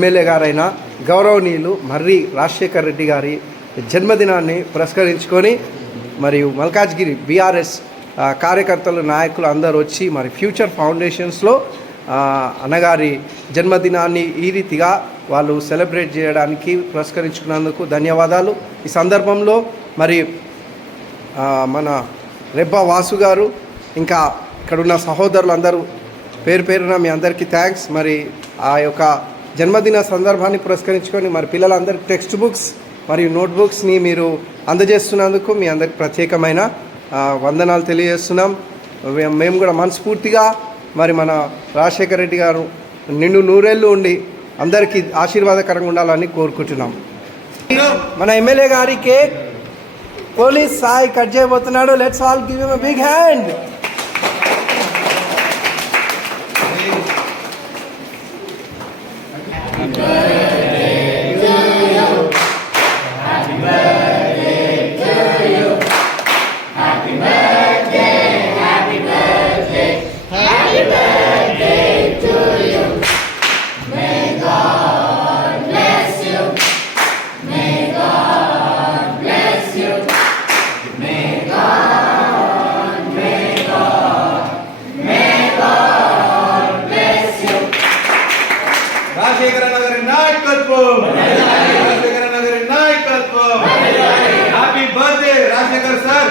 MLA గారైన గౌరవనీయులు మర్రి రాజశేఖర్ రెడ్డి గారి జన్మదినాన్ని పురస్కరించుకొని మరియు మల్కాజ్గిరి బీఆర్ఎస్ కార్యకర్తలు నాయకులు అందరూ వచ్చి మరి ఫ్యూచర్ ఫౌండేషన్స్లో అన్నగారి జన్మదినాన్ని ఈ రీతిగా వాళ్ళు సెలబ్రేట్ చేయడానికి పురస్కరించుకున్నందుకు ధన్యవాదాలు. ఈ సందర్భంలో మరి మన రెబ్బా వాసు గారు ఇంకా ఇక్కడున్న సహోదరులు అందరూ పేరు పేరున మీ అందరికీ థ్యాంక్స్. మరి ఆ యొక్క జన్మదిన సందర్భాన్ని పురస్కరించుకొని మరి పిల్లలందరికీ టెక్స్ట్ బుక్స్ మరియు నోట్బుక్స్ని మీరు అందజేస్తున్నందుకు మీ అందరికి ప్రత్యేకమైన వందనాలు తెలియజేస్తున్నాం. మేము కూడా మనస్ఫూర్తిగా మరి మన రాజశేఖర రెడ్డి గారు నిండు నూరేళ్ళు ఉండి అందరికీ ఆశీర్వాదకరంగా ఉండాలని కోరుకుంటున్నాం. మన ఎమ్మెల్యే గారి కేక్ పోలీస్ సాయి కట్ చేయబోతున్నాడు. Let's all give him a big hand. Rajasekhara నగరి నాయకత్వం, రాజశేఖర నగరి నాయకత్వం. Happy birthday Rajasekhar sir.